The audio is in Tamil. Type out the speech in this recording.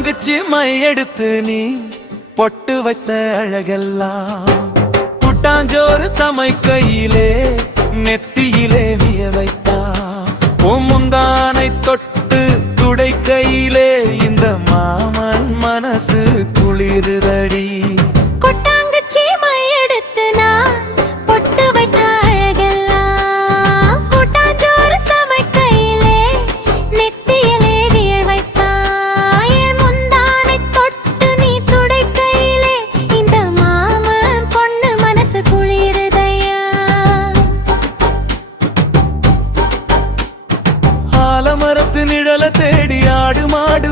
கொட்டாங்குச்சி மை எடுத்து நீ பொட்டு வைத்த அழகெல்லாம் கூட்டாஞ்சோறு சமைக்கையிலே நெத்தியிலே விய வைத்தா முந்தானை தொட்டு துடைக்கையிலே இந்த மாமன் மனசு குளிருதடி கொட்டாங்குச்சி மை எடுத்து நான் பொட்டு வைத்த அழகெல்லாம் கூட்டாஞ்சோறு சமைக்கையிலே நெத்தியிலே விய வைத்தாய் முந்தானை தொட்டு நீ துடைக்கையிலே இந்த மாமன் பொண்ணு மனசு குளிருதையா ஆலமரத்து நிழல தேடி ஆடு மாடு